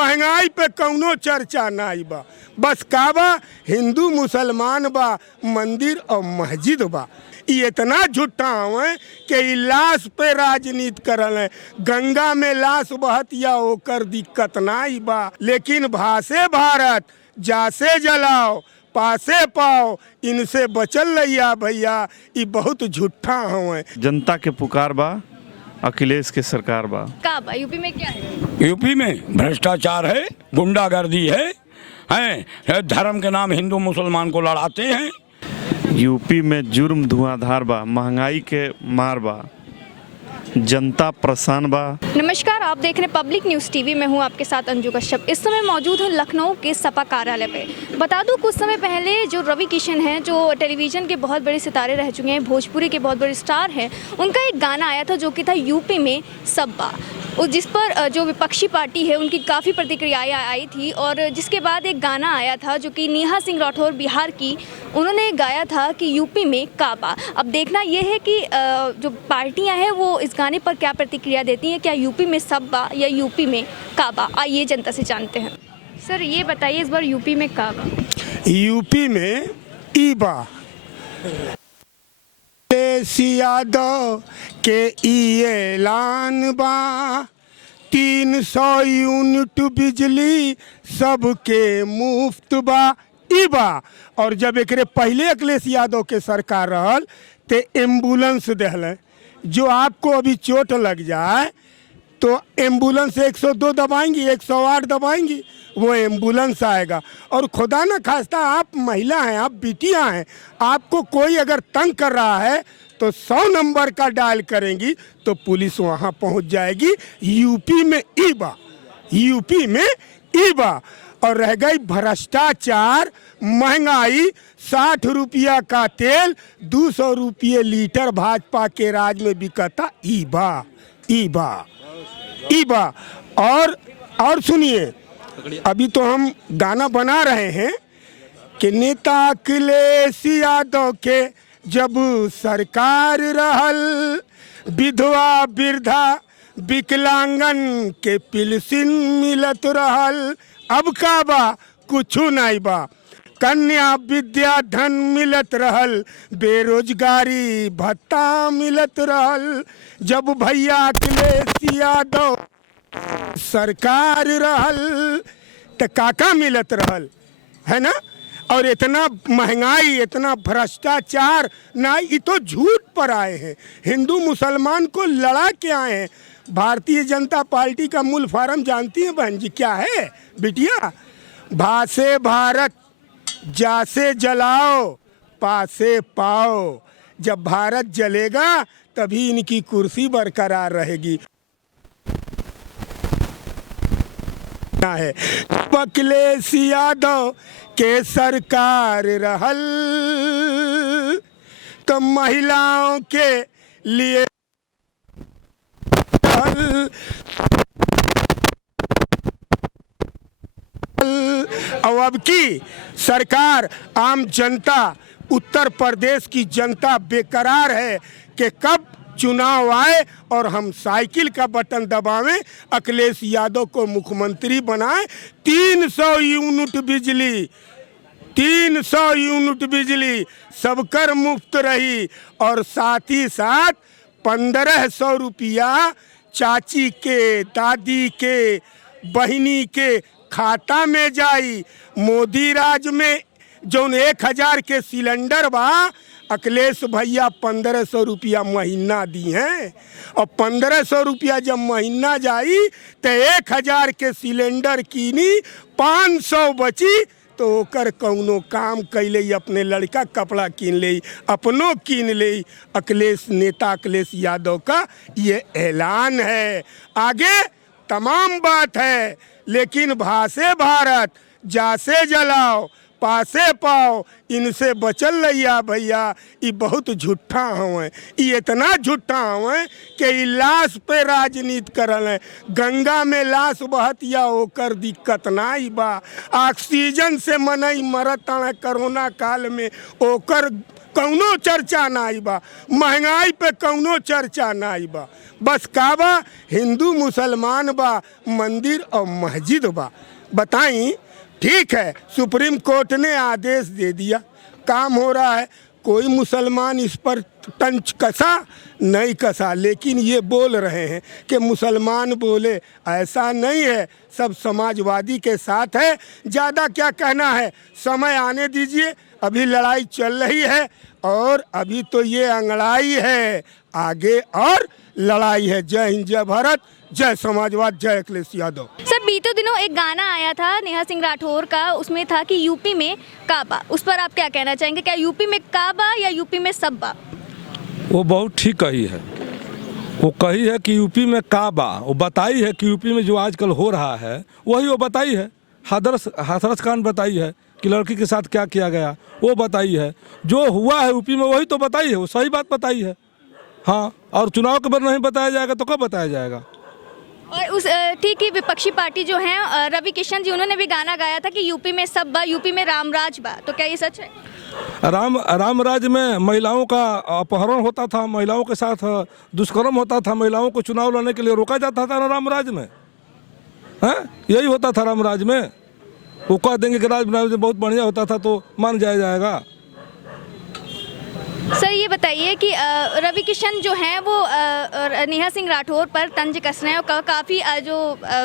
महंगाई पे कौनो चर्चा नाई बा। बस का बा, हिंदू मुसलमान बा, मंदिर और मस्जिद बा। ये इतना झूठा हवे कि ई लाश पे राजनीति करल है। गंगा में लाश बहत या ओकर दिक्कत नाई बा, लेकिन भासे भारत जासे जलाओ पासे पाओ, इनसे बचल रहिया भैया, ये बहुत झूठा हवे। जनता के पुकार बा, अखिलेश के सरकार बा। का बा यूपी में क्या है? यूपी में भ्रष्टाचार है, गुंडागर्दी है, धर्म के नाम हिंदू मुसलमान को लड़ाते हैं। यूपी में जुर्म धुआंधार बा, महंगाई के मार बा, जनता परेशान बा। नमस्कार, आप देख रहे हैं पब्लिक न्यूज़ टीवी। मैं हूं आपके साथ अंजू कश्यप। इस समय मौजूद हूं लखनऊ के सपा कार्यालय पे। बता दूं, कुछ समय पहले जो रवि किशन हैं, जो टेलीविज़न के बहुत बड़े सितारे रह चुके हैं, भोजपुरी के बहुत बड़े स्टार हैं, उनका एक गाना आया था जो कि था यूपी में सब्बा, और जिस पर जो विपक्षी पार्टी है उनकी काफ़ी प्रतिक्रियाएं आई थी। और जिसके बाद एक गाना आया था जो कि नेहा सिंह राठौर बिहार की, उन्होंने गाया था कि यूपी में काबा। अब देखना यह है कि जो पार्टियां हैं वो इस गाने पर क्या प्रतिक्रिया देती हैं, क्या यूपी में सब्बा या यूपी में काबा। आइए जनता से जानते हैं। सर ये बताइए, इस बार यूपी में काबा, यूपी में ईबा यादव के ऐलान बा, 300 यूनिट बिजली सबके मुफ्त बा, ईबा। और जब एक पहले अखिलेश यादव के सरकार रहल ते एम्बुलेंस देहल, जो आपको अभी चोट लग जाए तो एम्बुलेंस 102 दबाएंगी, 108 दबाएंगी, वो एम्बुलेंस आएगा। और खुदा न खास्ता आप महिला हैं, आप बिटियां हैं, आपको कोई अगर तंग कर रहा है तो 100 नंबर का डायल करेंगी तो पुलिस वहां पहुंच जाएगी। यूपी में ईबा, यूपी में ईबा। और रह गई भ्रष्टाचार, महंगाई, 60 रुपया का तेल 200 रुपये लीटर भाजपा के राज में बिकता, ईबा ईबा ईबा। और सुनिए, अभी तो हम गाना बना रहे हैं कि नेता अखिलेश यादव के जब सरकार रहल, विधवा वृद्धा विकलांगन के पेंशन मिलत रहल। अब का बा, कुछू नहीं बा, कन्या विद्या धन मिलत रहल, बेरोजगारी भत्ता मिलत रहल। जब भैया अखिलेश यादव सरकार रहल तो काका मिलत रहल, है ना। और इतना महंगाई, इतना भ्रष्टाचार ना, ये तो झूठ पर आए हैं। हिंदू मुसलमान को लड़ा के आए हैं। भारतीय जनता पार्टी का मूल फार्म जानती हैं बहन जी क्या है बिटिया? भासे भारत जासे जलाओ पासे पाओ। जब भारत जलेगा तभी इनकी कुर्सी बरकरार रहेगी। है अखिलेश यादव के सरकार रहल तो महिलाओं के लिए अब की सरकार आम जनता, उत्तर प्रदेश की जनता बेकरार है कि कब चुनाव आए और हम साइकिल का बटन दबावें, अखिलेश यादव को मुख्यमंत्री बनाएं। 300 यूनिट बिजली, 300 यूनिट बिजली सबकर मुफ्त रही, और साथ ही साथ 1500 रुपया चाची के, दादी के, बहिनी के खाता में जाई। मोदी राज में जो 1000 के सिलेंडर बा, अखिलेश भैया 1500 रुपया महीना दी हैं। और 1500 रुपया जब महीना जाई तो 1000 के सिलेंडर कीनी, 500 बची तो ओकर कौनो काम कैले, अपने लड़का कपड़ा कीन ले, अपनों कीन ले। अखिलेश, नेता अखिलेश यादव का ये ऐलान है। आगे तमाम बात है, लेकिन भासे भारत जासे जलाओ पासे पाओ, इनसे बचल रहिया भैया, ये बहुत झूठा हवे। ये इतना झूठा हवे कि ये लाश पे राजनीति करल है। गंगा में लाश बहत या ओकर दिक्कत नाई बा, ऑक्सीजन से मनई मरत है कोरोना काल में, ओकर कौनो चर्चा नाई बा, महंगाई पे कौनो चर्चा नाई बा। बस का बा, हिंदू मुसलमान बा, मंदिर और मस्जिद बा। बताई, ठीक है, सुप्रीम कोर्ट ने आदेश दे दिया, काम हो रहा है, कोई मुसलमान इस पर तंज कसा नहीं कसा, लेकिन ये बोल रहे हैं कि मुसलमान बोले, ऐसा नहीं है, सब समाजवादी के साथ है। ज़्यादा क्या कहना है, समय आने दीजिए, अभी लड़ाई चल रही है और अभी तो ये अंगड़ाई है, आगे और लड़ाई है। जय हिंद, जय भारत, जय समाजवाद, जय अखिलेश यादव। सर, बीते दिनों एक गाना आया था नेहा सिंह राठौर का, उसमें था कि यूपी में काबा, उस पर आप क्या कहना चाहेंगे? क्या यूपी में काबा या यूपी में सब्बा? वो बहुत ठीक कही है, वो कही है कि यूपी में काबा, वो बताई है कि यूपी में जो आजकल हो रहा है वही वो बताई है। हाथरस कांड बताई है कि लड़की के साथ क्या किया गया, वो बताई है। जो हुआ है यूपी में वही तो बताई है, वो सही बात बताई है। हाँ, और चुनाव के बाद नहीं बताया जाएगा तो कब बताया जाएगा? और उस ठीक ही विपक्षी पार्टी जो है रवि किशन जी, उन्होंने भी गाना गाया था कि यूपी में सब्बा, यूपी में रामराज बा, तो क्या ये सच है? राम राज्य में महिलाओं का अपहरण होता था, महिलाओं के साथ दुष्कर्म होता था, महिलाओं को चुनाव लड़ने के लिए रोका जाता था ना राम राज्य में। हैं, यही होता था राम राज्य में। वो कह देंगे कि राज बहुत बढ़िया होता था तो मान जाएगा। सर, ये बताइए कि रवि किशन जो हैं वो नेहा सिंह राठौर पर तंज कस रहे हैं और काफ़ी जो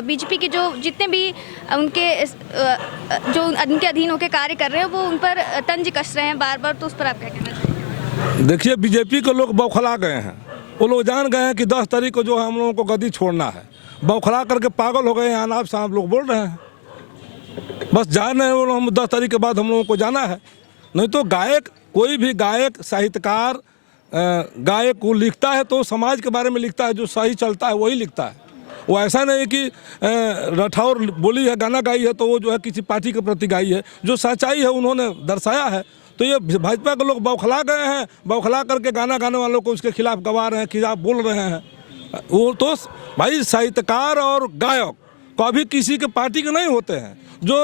बीजेपी के जो जितने भी उनके जो उनके अधीन होकर कार्य कर रहे हैं वो उन पर तंज कस रहे हैं बार बार, तो उस पर आप क्या कहना चाहेंगे? देखिए, बीजेपी के लोग बौखला गए हैं। वो लोग जान गए हैं कि 10 तारीख को जो है हम लोगों को गद्दी छोड़ना है। बौखला करके पागल हो गए हैं, अनाप शनाप लोग बोल रहे हैं। बस जान रहे हैं हम 10 तारीख के बाद हम लोगों को जाना है। नहीं तो गायक, कोई भी गायक, साहित्यकार गायक को लिखता है तो समाज के बारे में लिखता है, जो सही चलता है वही लिखता है। वो ऐसा नहीं कि राठौर बोली है, गाना गाई है तो वो जो है किसी पार्टी के प्रति गाई है। जो सच्चाई है उन्होंने दर्शाया है। तो ये भाजपा के लोग बौखला गए हैं, बौखला करके गाना गाने वालों को उसके खिलाफ गवा रहे हैं, खिलाफ बोल रहे हैं। वो तो भाई साहित्यकार और गायक कभी किसी के पार्टी के नहीं होते हैं। जो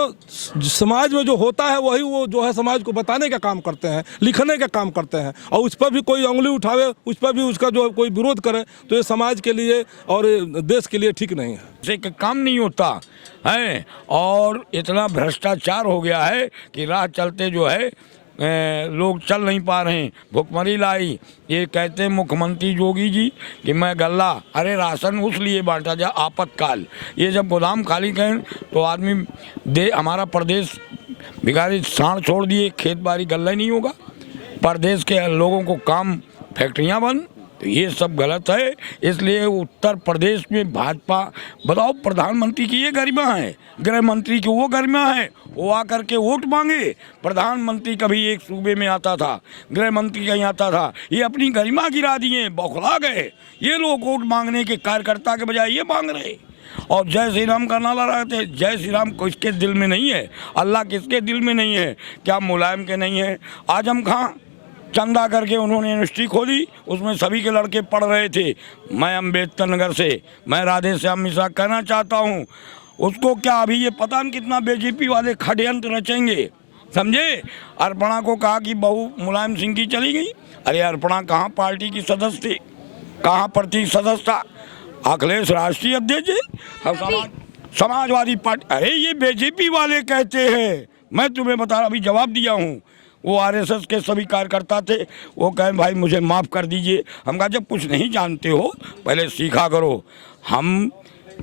समाज में जो होता है वही वो जो है समाज को बताने का काम करते हैं, लिखने का काम करते हैं। और उस पर भी कोई उंगली उठावे, उस पर भी उसका जो कोई विरोध करे तो ये समाज के लिए और देश के लिए ठीक नहीं है। से काम नहीं होता है और इतना भ्रष्टाचार हो गया है कि राह चलते जो है लोग चल नहीं पा रहे हैं। भुखमरी लाई, ये कहते मुख्यमंत्री योगी जी कि मैं गल्ला, अरे राशन उस लिए बांटा जा आपातकाल। ये जब गोदाम खाली करें तो आदमी हमारा प्रदेश भिखारी साण छोड़ दिए, खेत बाड़ी गल्ला ही नहीं होगा, प्रदेश के लोगों को काम, फैक्ट्रियां बंद, तो ये सब गलत है। इसलिए उत्तर प्रदेश में भाजपा, बताओ, प्रधानमंत्री की ये गरिमा है, गृह मंत्री की वो गरिमा है, वो आकर के वोट मांगे। प्रधानमंत्री कभी एक सूबे में आता था, गृह मंत्री कहीं आता था, ये अपनी गरिमा गिरा दिए, बौखला गए। ये लोग वोट मांगने के कार्यकर्ता के बजाय ये मांग रहे और जय श्री राम का नारा लगाते। जय श्री राम किसके दिल में नहीं है, अल्लाह किसके दिल में नहीं है? क्या मुलायम के नहीं है? आजम खां चंदा करके उन्होंने यूनिवर्सिटी खोली, उसमें सभी के लड़के पढ़ रहे थे। मैं अम्बेडकर नगर से, मैं राधे श्याम मिश्रा कहना चाहता हूँ, उसको क्या अभी ये पता नहीं कितना बीजेपी वाले षड्यंत्र रचेंगे, समझे? अर्पणा को कहा कि बहू मुलायम सिंह की चली गई। अरे अर्पणा कहाँ पार्टी की सदस्य थी, कहाँ प्रतीक सदस्य था? अखिलेश राष्ट्रीय अध्यक्ष है, समाजवादी पार्टी। अरे ये बीजेपी वाले कहते हैं, मैं तुम्हें बता रहा, अभी जवाब दिया हूँ। वो आरएसएस के सभी कार्यकर्ता थे, वो कहें भाई मुझे माफ़ कर दीजिए। हम कहा जब कुछ नहीं जानते हो पहले सीखा करो। हम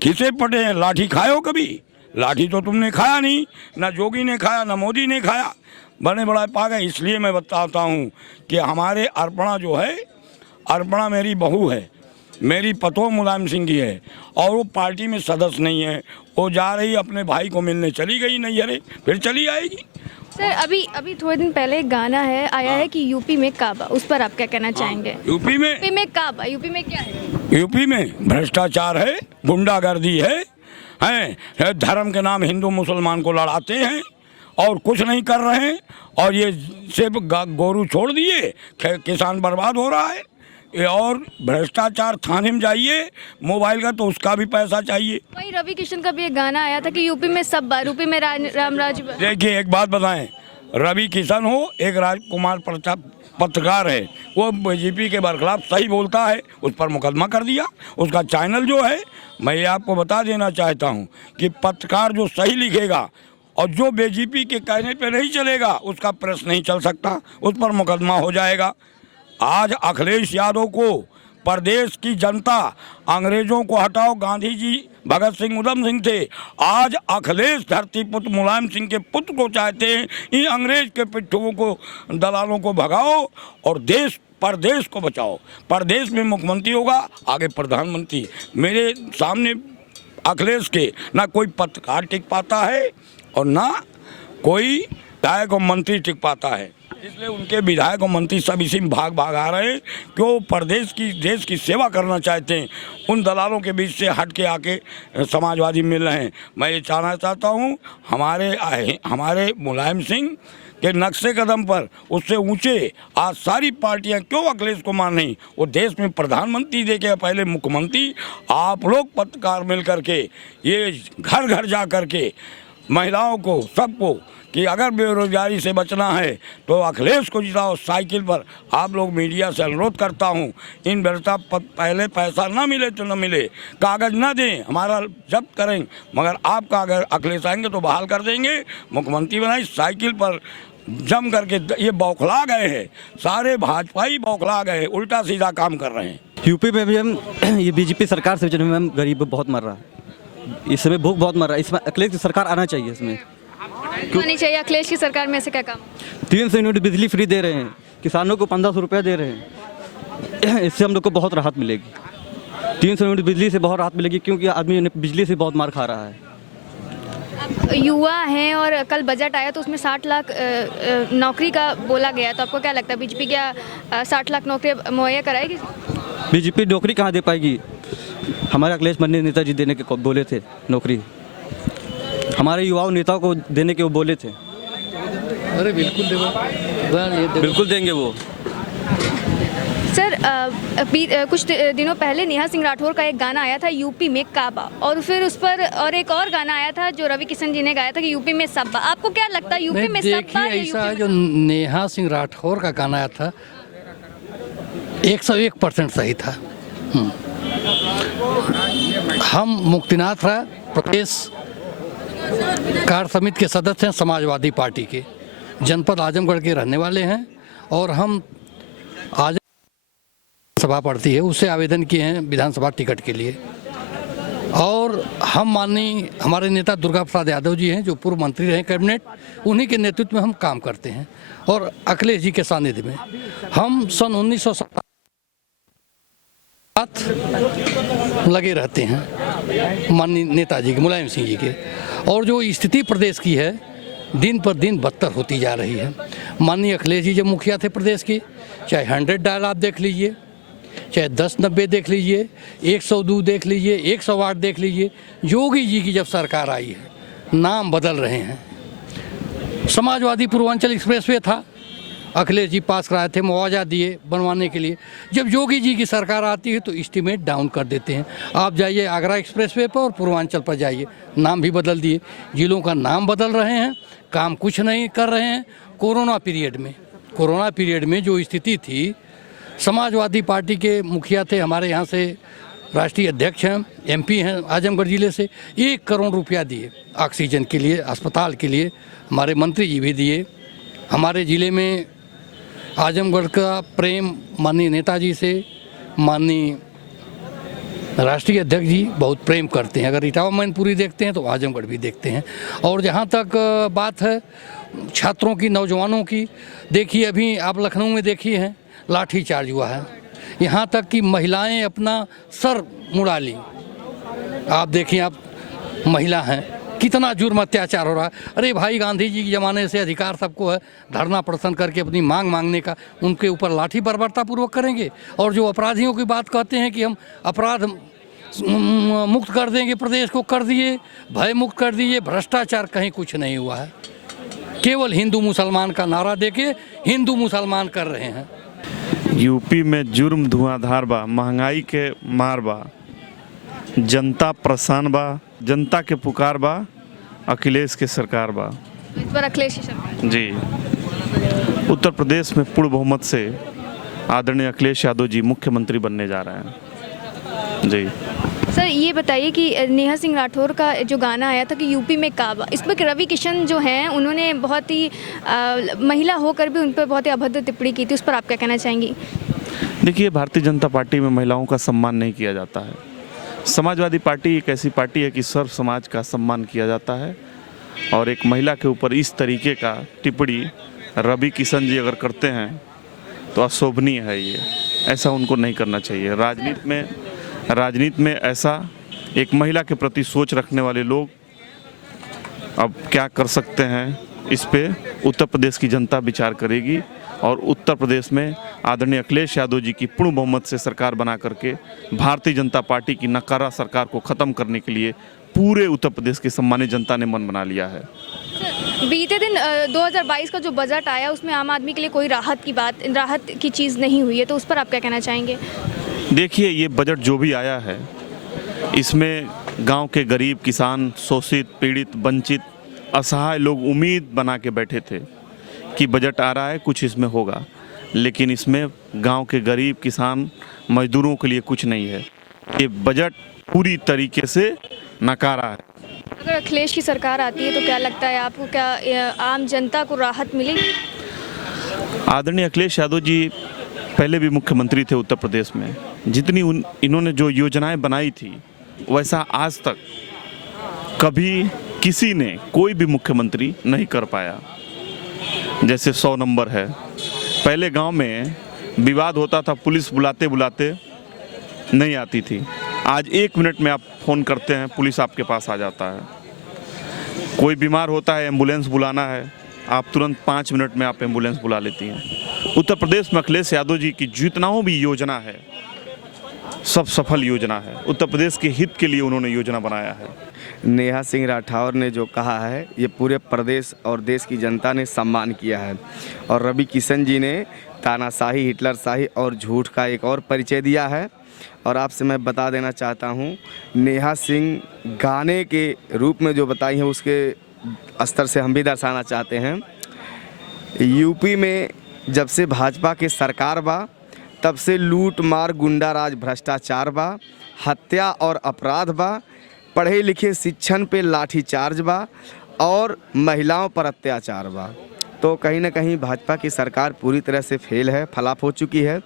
किसे पटे हैं? लाठी खाए हो कभी? लाठी तो तुमने खाया नहीं, ना जोगी ने खाया, ना मोदी ने खाया, बड़े बड़ा पा गए। इसलिए मैं बताता हूँ कि हमारे अर्पणा जो है, अर्पणा मेरी बहू है, मेरी पतोह मुलायम सिंह की है और वो पार्टी में सदस्य नहीं है। वो जा रही अपने भाई को मिलने चली गई, नहीं अरे फिर चली आएगी। सर, अभी थोड़े दिन पहले एक गाना है आया है कि यूपी में काबा, उस पर आप क्या कहना चाहेंगे? यूपी में काबा, यूपी में क्या है? यूपी में भ्रष्टाचार है, गुंडागर्दी है, धर्म के नाम हिंदू मुसलमान को लड़ाते हैं और कुछ नहीं कर रहे हैं। और ये सिर्फ गोरू छोड़ दिए, किसान बर्बाद हो रहा है। और भ्रष्टाचार, थाने में जाइए, मोबाइल का तो उसका भी पैसा चाहिए। वही रवि किशन का भी एक गाना आया था कि यूपी में सब्बा, यूपी में रामराज। देखिए एक बात बताएं, रवि किशन हो, एक राजकुमार प्रताप पत्रकार है वो बीजेपी के बरखिलाफ सही बोलता है, उस पर मुकदमा कर दिया। उसका चैनल जो है, मैं ये आपको बता देना चाहता हूँ कि पत्रकार जो सही लिखेगा और जो बीजेपी के कहने पे नहीं चलेगा उसका प्रेस नहीं चल सकता, उस पर मुकदमा हो जाएगा। आज अखिलेश यादव को प्रदेश की जनता अंग्रेजों को हटाओ, गांधी जी भगत सिंह उधम सिंह थे, आज अखिलेश धरती पुत्र मुलायम सिंह के पुत्र को चाहते हैं इन अंग्रेज के पिट्ठुओं को, दलालों को भगाओ और देश प्रदेश को बचाओ। प्रदेश में मुख्यमंत्री होगा, आगे प्रधानमंत्री। मेरे सामने अखिलेश के ना कोई पत्रकार टिक पाता है और ना कोई विधायक और मंत्री टिक पाता है, इसलिए उनके विधायक और मंत्री सब इसी में भाग आ रहे हैं कि वो प्रदेश की देश की सेवा करना चाहते हैं, उन दलालों के बीच से हट के आके समाजवादी मिल रहे हैं। मैं ये कहना चाहता हूँ हमारे मुलायम सिंह के नक्शे कदम पर उससे ऊंचे आज सारी पार्टियां क्यों अखिलेश को मान रही, वो देश में प्रधानमंत्री देके पहले मुख्यमंत्री। आप लोग पत्रकार मिल करके ये घर घर जा करके महिलाओं को सबको कि अगर बेरोजगारी से बचना है तो अखिलेश को जिताओ साइकिल पर। आप लोग मीडिया से अनुरोध करता हूँ, इन व्यवस्था पहले पैसा ना मिले तो ना मिले, कागज़ ना दें, हमारा जब्त करें, मगर आपका अगर अखिलेश आएंगे तो बहाल कर देंगे, मुख्यमंत्री बनाई। साइकिल पर जम करके ये बौखला गए हैं, सारे भाजपाई बौखला गए, उल्टा सीधा काम कर रहे हैं। यूपी में भी हम ये बीजेपी सरकार से जो हम गरीब बहुत मर रहा है, इस समय भूख बहुत मर रहा है, इसमें अखिलेश की सरकार आना चाहिए। इसमें आनी चाहिए अखिलेश की सरकार में, ऐसे क्या काम? 300 यूनिट बिजली फ्री दे रहे हैं, किसानों को 1500 रुपया दे रहे हैं, इससे हम लोग को बहुत राहत मिलेगी। 300 यूनिट बिजली से बहुत राहत मिलेगी क्योंकि आदमी बिजली से बहुत मार खा रहा है। आप युवा हैं और कल बजट आया तो उसमें 60 लाख नौकरी का बोला गया, तो आपको क्या लगता है बीजेपी क्या 60 लाख नौकरी मुहैया कराएगी? बीजेपी नौकरी कहाँ दे पाएगी? हमारे अखिलेश मन्ने नेताजी देने के बोले थे नौकरी, हमारे युवाओं नेताओं को देने के वो बोले थे। अरे बिल्कुल देंगे वो। सर कुछ दिनों पहले नेहा सिंह राठौर का एक गाना आया था यूपी में काबा, और फिर उस पर और एक और गाना आया था जो रवि किशन जी ने गाया था कि यूपी में सब्बा। आपको क्या लगता है यूपी में सब्बा? ऐसा है, जो नेहा सिंह राठौर का गाना आया था 101% सही था। हम मुक्तिनाथ राय प्रदेश कार्य समिति के सदस्य हैं, समाजवादी पार्टी के, जनपद आजमगढ़ के रहने वाले हैं, और हम आज सभा पड़ती है उससे आवेदन किए हैं विधानसभा टिकट के लिए। और हम माननीय हमारे नेता दुर्गा प्रसाद यादव जी हैं जो पूर्व मंत्री रहे कैबिनेट, उन्हीं के नेतृत्व में हम काम करते हैं, और अखिलेश जी के सानिध्य में हम सन 1970 लगे रहते हैं माननीय नेताजी के, मुलायम सिंह जी के। और जो स्थिति प्रदेश की है दिन पर दिन बदतर होती जा रही है। माननीय अखिलेश जी जब मुखिया थे प्रदेश के, चाहे 100 डायल आप देख लीजिए, चाहे 10-90 देख लीजिए, 102 देख लीजिए, 108 देख लीजिए, योगी जी की जब सरकार आई है नाम बदल रहे हैं। समाजवादी पूर्वांचल एक्सप्रेसवे था, अखिलेश जी पास कराए थे, मुआवजा दिए बनवाने के लिए। जब योगी जी की सरकार आती है तो एस्टीमेट डाउन कर देते हैं। आप जाइए आगरा एक्सप्रेसवे पर और पूर्वांचल पर जाइए, नाम भी बदल दिए, जिलों का नाम बदल रहे हैं, काम कुछ नहीं कर रहे हैं। कोरोना पीरियड में जो स्थिति थी, समाजवादी पार्टी के मुखिया थे, हमारे यहाँ से राष्ट्रीय अध्यक्ष हैं, MP हैं आजमगढ़ ज़िले से, 1 करोड़ रुपया दिए ऑक्सीजन के लिए, अस्पताल के लिए, हमारे मंत्री जी भी दिए। हमारे ज़िले में आजमगढ़ का प्रेम माननीय नेताजी से माननीय राष्ट्रीय अध्यक्ष जी बहुत प्रेम करते हैं। अगर इटावा मैनपुरी देखते हैं तो आजमगढ़ भी देखते हैं। और जहाँ तक बात है छात्रों की, नौजवानों की, देखिए अभी आप लखनऊ में देखिए हैं लाठी चार्ज हुआ है, यहाँ तक कि महिलाएं अपना सर मुड़ा ली। आप देखिए, आप महिला हैं, कितना जुर्म अत्याचार हो रहा है। अरे भाई, गांधी जी के ज़माने से अधिकार सबको है, धरना प्रदर्शन करके अपनी मांग मांगने का, उनके ऊपर लाठी बर्बरतापूर्वक करेंगे। और जो अपराधियों की बात कहते हैं कि हम अपराध मुक्त कर देंगे प्रदेश को, कर दिए, भय मुक्त कर दिए। भ्रष्टाचार कहीं कुछ नहीं हुआ है, केवल हिंदू मुसलमान का नारा देके हिंदू मुसलमान कर रहे हैं। यूपी में जुर्म धुआंधार बा, महंगाई के मार बा, जनता परेशान बा, जनता के पुकार बा, अखिलेश के सरकार बा। इस पर अखिलेश की सरकार जी। उत्तर प्रदेश में पूर्ण बहुमत से आदरणीय अखिलेश यादव जी मुख्यमंत्री बनने जा रहे हैं जी। सर ये बताइए कि नेहा सिंह राठौर का जो गाना आया था कि यूपी में काबा, इस पर रवि किशन जो हैं उन्होंने बहुत ही महिला होकर भी उन पर बहुत ही अभद्र टिप्पणी की थी, उस पर आप क्या कहना चाहेंगी? देखिए, भारतीय जनता पार्टी में महिलाओं का सम्मान नहीं किया जाता है। समाजवादी पार्टी एक ऐसी पार्टी है कि सर्व समाज का सम्मान किया जाता है, और एक महिला के ऊपर इस तरीके का टिप्पणी रवि किशन जी अगर करते हैं तो अशोभनीय है। ये ऐसा उनको नहीं करना चाहिए। राजनीति में ऐसा एक महिला के प्रति सोच रखने वाले लोग अब क्या कर सकते हैं, इस पे उत्तर प्रदेश की जनता विचार करेगी, और उत्तर प्रदेश में आदरणीय अखिलेश यादव जी की पूर्ण बहुमत से सरकार बना करके भारतीय जनता पार्टी की नकारा सरकार को ख़त्म करने के लिए पूरे उत्तर प्रदेश की सम्मानित जनता ने मन बना लिया है। बीते दिन 2022 का जो बजट आया उसमें आम आदमी के लिए कोई राहत की चीज़ नहीं हुई है, तो उस पर आप क्या कहना चाहेंगे? देखिए, ये बजट जो भी आया है इसमें गांव के गरीब, किसान, शोषित, पीड़ित, वंचित, असहाय लोग उम्मीद बना के बैठे थे कि बजट आ रहा है, कुछ इसमें होगा, लेकिन इसमें गांव के गरीब, किसान, मजदूरों के लिए कुछ नहीं है। ये बजट पूरी तरीके से नकारा है। अगर अखिलेश की सरकार आती है तो क्या लगता है आपको, क्या आम जनता को राहत मिलेगी? आदरणीय अखिलेश यादव जी पहले भी मुख्यमंत्री थे उत्तर प्रदेश में। जितनी इन्होंने जो योजनाएं बनाई थी वैसा आज तक कभी किसी ने, कोई भी मुख्यमंत्री नहीं कर पाया। जैसे 100 नंबर है, पहले गांव में विवाद होता था, पुलिस बुलाते बुलाते नहीं आती थी। आज 1 मिनट में आप फ़ोन करते हैं, पुलिस आपके पास आ जाता है। कोई बीमार होता है, एम्बुलेंस बुलाना है, आप तुरंत 5 मिनट में आप एम्बुलेंस बुला लेती हैं। उत्तर प्रदेश में अखिलेश यादव जी की जितना भी योजना है सब सफल योजना है। उत्तर प्रदेश के हित के लिए उन्होंने योजना बनाया है। नेहा सिंह राठौर ने जो कहा है ये पूरे प्रदेश और देश की जनता ने सम्मान किया है, और रवि किशन जी ने तानाशाही, हिटलरशाही और झूठ का एक और परिचय दिया है। और आपसे मैं बता देना चाहता हूँ, नेहा सिंह गाने के रूप में जो बताई है उसके स्तर से हम भी दर्शाना चाहते हैं। यूपी में जब से भाजपा के सरकार बा तब से लूट मार, गुंडा राज, भ्रष्टाचार बा, हत्या और अपराध बा, पढ़े लिखे शिक्षण पे लाठीचार्ज बा, और महिलाओं पर अत्याचार बा। तो कहीं ना कहीं भाजपा की सरकार पूरी तरह से फेल है, फ्लॉप हो चुकी है।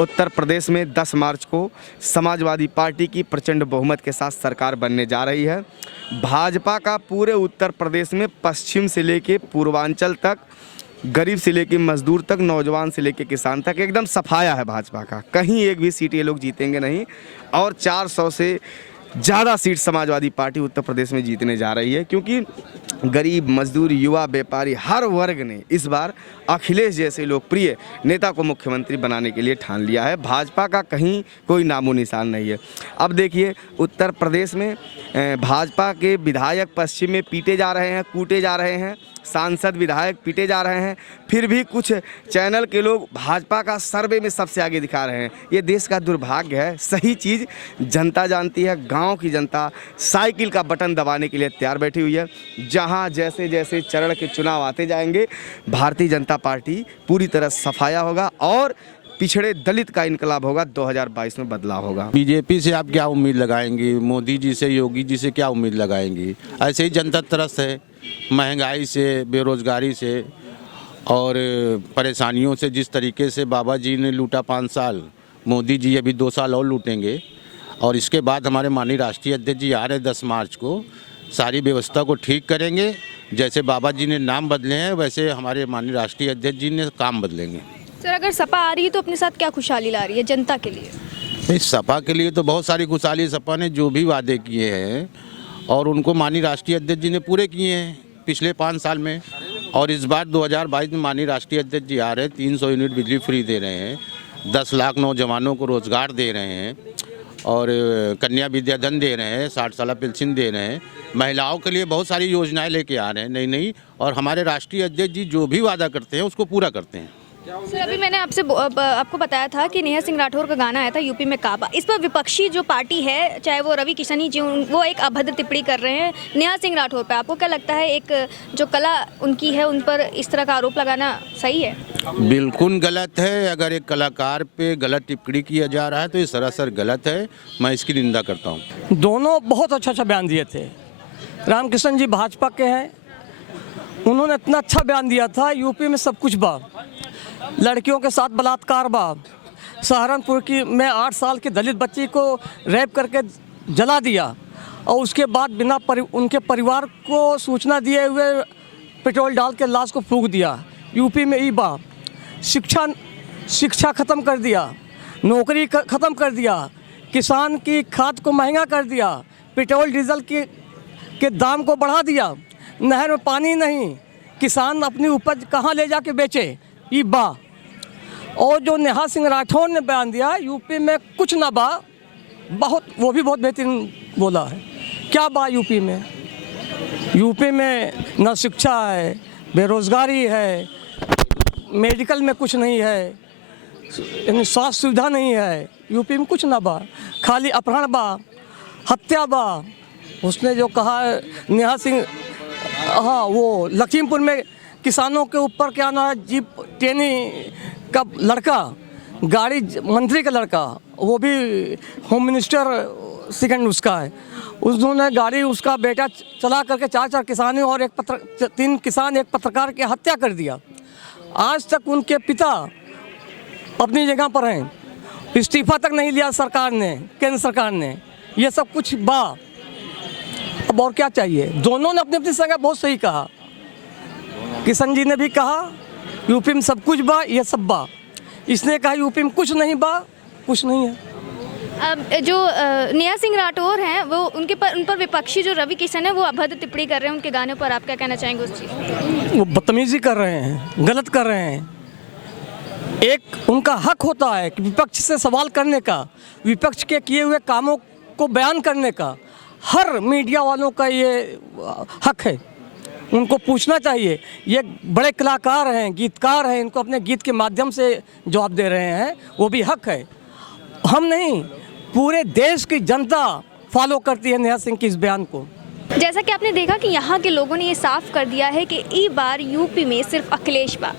उत्तर प्रदेश में 10 मार्च को समाजवादी पार्टी की प्रचंड बहुमत के साथ सरकार बनने जा रही है। भाजपा का पूरे उत्तर प्रदेश में पश्चिम से लेके पूर्वांचल तक, गरीब से लेके मजदूर तक, नौजवान से लेके किसान तक एकदम सफाया है भाजपा का। कहीं एक भी सीट ये लोग जीतेंगे नहीं, और 400 से ज़्यादा सीट समाजवादी पार्टी उत्तर प्रदेश में जीतने जा रही है, क्योंकि गरीब, मजदूर, युवा, व्यापारी, हर वर्ग ने इस बार अखिलेश जैसे लोकप्रिय नेता को मुख्यमंत्री बनाने के लिए ठान लिया है। भाजपा का कहीं कोई नामो निशान नहीं है। अब देखिए, उत्तर प्रदेश में भाजपा के विधायक पश्चिम में पीटे जा रहे हैं, कूटे जा रहे हैं, सांसद विधायक पीटे जा रहे हैं, फिर भी कुछ चैनल के लोग भाजपा का सर्वे में सबसे आगे दिखा रहे हैं। ये देश का दुर्भाग्य है। सही चीज़ जनता जानती है। गांव की जनता साइकिल का बटन दबाने के लिए तैयार बैठी हुई है। जहां जैसे जैसे चरण के चुनाव आते जाएंगे, भारतीय जनता पार्टी पूरी तरह सफाया होगा और पिछड़े दलित का इनकलाब होगा। 2022 में बदलाव होगा। बीजेपी से आप क्या उम्मीद लगाएंगी? मोदी जी से, योगी जी से क्या उम्मीद लगाएंगी? ऐसे ही जनता त्रस्त है, महंगाई से, बेरोजगारी से और परेशानियों से। जिस तरीके से बाबा जी ने लूटा 5 साल, मोदी जी अभी 2 साल और लूटेंगे। और इसके बाद हमारे माननीय राष्ट्रीय अध्यक्ष जी आ रहे 10 मार्च को, सारी व्यवस्था को ठीक करेंगे। जैसे बाबा जी ने नाम बदले हैं वैसे हमारे माननीय राष्ट्रीय अध्यक्ष जी ने काम बदलेंगे। सर, अगर सपा आ रही है तो अपने साथ क्या खुशहाली ला रही है जनता के लिए? नहीं, सपा के लिए तो बहुत सारी खुशहाली। सपा ने जो भी वादे किए हैं और उनको माननीय राष्ट्रीय अध्यक्ष जी ने पूरे किए हैं पिछले 5 साल में। और इस बार 2022 में माननीय राष्ट्रीय अध्यक्ष जी आ रहे हैं, 300 यूनिट बिजली फ्री दे रहे हैं, 10 लाख नौजवानों को रोज़गार दे रहे हैं, और कन्या विद्याधन दे रहे हैं, 60 साल पेंशन दे रहे हैं। महिलाओं के लिए बहुत सारी योजनाएं लेके आ रहे हैं नई नई, और हमारे राष्ट्रीय अध्यक्ष जी जो भी वादा करते हैं उसको पूरा करते हैं। सर, अभी मैंने आपको बताया था कि नेहा सिंह राठौर का गाना आया था यूपी में काबा। इस पर विपक्षी जो पार्टी है, चाहे वो रवि किशन ही जी, वो एक अभद्र टिप्पणी कर रहे हैं नेहा सिंह राठौर पर। आपको क्या लगता है, एक जो कला उनकी है उन पर इस तरह का आरोप लगाना सही है? बिल्कुल गलत है। अगर एक कलाकार पे गलत टिप्पणी किया जा रहा है तो ये सरासर गलत है। मैं इसकी निंदा करता हूँ। दोनों बहुत अच्छा बयान दिए थे। रामकिशन जी भाजपा के हैं, उन्होंने इतना अच्छा बयान दिया था, यूपी में सब कुछ बा, लड़कियों के साथ बलात्कार बा, सहारनपुर की में 8 साल की दलित बच्ची को रेप करके जला दिया और उसके बाद बिना उनके परिवार को सूचना दिए हुए पेट्रोल डाल के लाश को फूंक दिया। यूपी में ई बा, शिक्षा ख़त्म कर दिया, नौकरी ख़त्म कर दिया, किसान की खाद को महंगा कर दिया, पेट्रोल डीजल के दाम को बढ़ा दिया, नहर में पानी नहीं, किसान अपनी उपज कहाँ ले जाके बेचे, ई बा। और जो नेहा सिंह राठौर ने बयान दिया यूपी में कुछ ना बा, वो भी बहुत बेहतरीन बोला है। क्या बा यूपी में? यूपी में न शिक्षा है, बेरोज़गारी है, मेडिकल में कुछ नहीं है, स्वास्थ्य सुविधा नहीं है, यूपी में कुछ ना बा, खाली अपहरण बा, हत्या बा। उसने जो कहा नेहा सिंह, हाँ, वो लखीमपुर में किसानों के ऊपर क्या ना जीप टेनी का लड़का, गाड़ी मंत्री का लड़का, वो भी होम मिनिस्टर सेकंड उसका है, उन्होंने गाड़ी उसका बेटा चला करके 4 किसानों और 3 किसान एक पत्रकार की हत्या कर दिया। आज तक उनके पिता अपनी जगह पर हैं, इस्तीफा तक नहीं लिया सरकार ने, केंद्र सरकार ने। ये सब कुछ बा, अब और क्या चाहिए? दोनों ने अपनी अपनी जगह बहुत सही कहा। किशन जी ने भी कहा यूपी में सब कुछ बा, ये सब बा। इसने कहा यूपी में कुछ नहीं बा, कुछ नहीं है। अब जो नेहा सिंह राठौर हैं वो उन पर विपक्षी जो रवि किशन है वो अभद्र टिप्पणी कर रहे हैं उनके गाने पर, आप क्या कहना चाहेंगे उस चीज़? वो बदतमीजी कर रहे हैं, गलत कर रहे हैं। एक उनका हक होता है कि विपक्ष से सवाल करने का, विपक्ष के किए हुए कामों को बयान करने का, हर मीडिया वालों का ये हक है, उनको पूछना चाहिए। ये बड़े कलाकार हैं, गीतकार हैं, इनको अपने गीत के माध्यम से जवाब दे रहे हैं, वो भी हक है। हम नहीं, पूरे देश की जनता फॉलो करती है नेहा सिंह के इस बयान को। जैसा कि आपने देखा कि यहाँ के लोगों ने ये साफ कर दिया है कि इस बार यूपी में सिर्फ अखिलेश बा।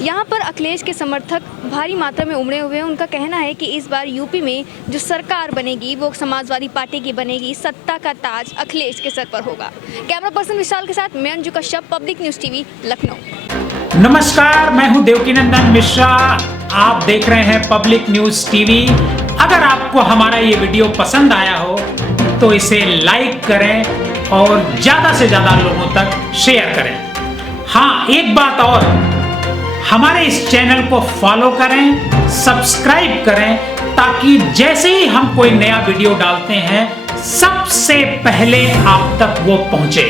यहाँ पर अखिलेश के समर्थक भारी मात्रा में उमड़े हुए हैं। उनका कहना है कि इस बार यूपी में जो सरकार बनेगी वो समाजवादी पार्टी की बनेगी, सत्ता का ताज अखिलेश के सर पर होगा। कैमरा पर्सन विशाल के साथ मैं Anju Kashyap, public news TV, Lucknow. नमस्कार, मैं हूं देवकीनंदन मिश्रा, आप देख रहे हैं पब्लिक न्यूज़ टीवी। अगर आपको हमारा ये वीडियो पसंद आया हो तो इसे लाइक करें और ज़्यादा से ज़्यादा लोगों तक शेयर करें। हाँ, एक बात और, हमारे इस चैनल को फॉलो करें, सब्सक्राइब करें, ताकि जैसे ही हम कोई नया वीडियो डालते हैं सबसे पहले आप तक वो पहुंचे।